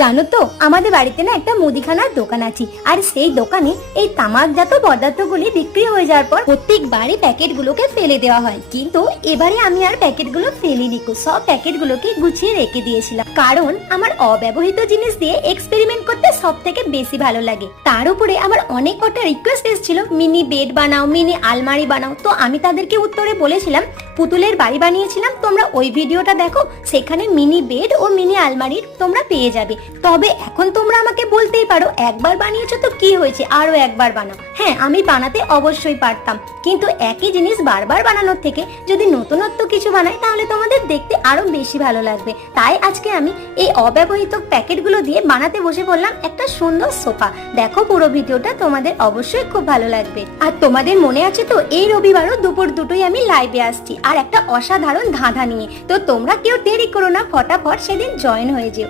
জানো তো আমাদের বাড়িতে না একটা মুদিখানার দোকান আছে, আর সেই দোকানে এই তামাকজাত পদার্থগুলি বিক্রি হয়ে যাওয়ার পর প্রত্যেকবারই প্যাকেটগুলোকে ফেলে দেওয়া হয়। কিন্তু এবারে আমি আর প্যাকেটগুলো ফেলিনি, সব প্যাকেটগুলোকে গুছিয়ে রেখে দিয়েছিলাম, কারণ আমার অব্যবহৃত জিনিস দিয়ে এক্সপেরিমেন্ট করতে সব থেকে বেশি ভালো লাগে। তার উপরে আমার অনেক কটা রিকোয়েস্ট এসেছিল মিনি বেড বানাও, মিনি আলমারি বানাও। তো আমি তাদেরকে উত্তরে বলেছিলাম পুতুলের বাড়ি বানিয়েছিলাম, তোমরা ওই ভিডিওটা দেখো, সেখানে মিনি বেড ও মিনি আলমারি তোমরা পেয়ে যাবে। তবে এখন তোমরা আমাকে বলতেই পারো একবার বানিয়েছো তো কি হয়েছে, আরো একবার বানাও। হ্যাঁ, আমি বানাতে অবশ্যই পারতাম, কিন্তু একই জিনিস বারবার বানানোর থেকে যদি নতুনত্ব কিছু বানাই তাহলে তোমাদের দেখতে আরো বেশি ভালো লাগবে। তাই আজকে আমি এই অব্যবহৃত প্যাকেটগুলো দিয়ে বানাতে বসে পড়লাম একটা সুন্দর সোফা। দেখো পুরো ভিডিওটা, তোমাদের অবশ্যই খুব ভালো লাগবে। আর তোমাদের মনে আছে তো এই রবিবারও দুপুর 2টোয় আমি লাইভে আসছি আর একটা অসাধারণ ধাঁধা নিয়ে। তো তোমরা কেউ দেরি করো না, ফটাফট সেদিন জয়েন হয়ে যেও।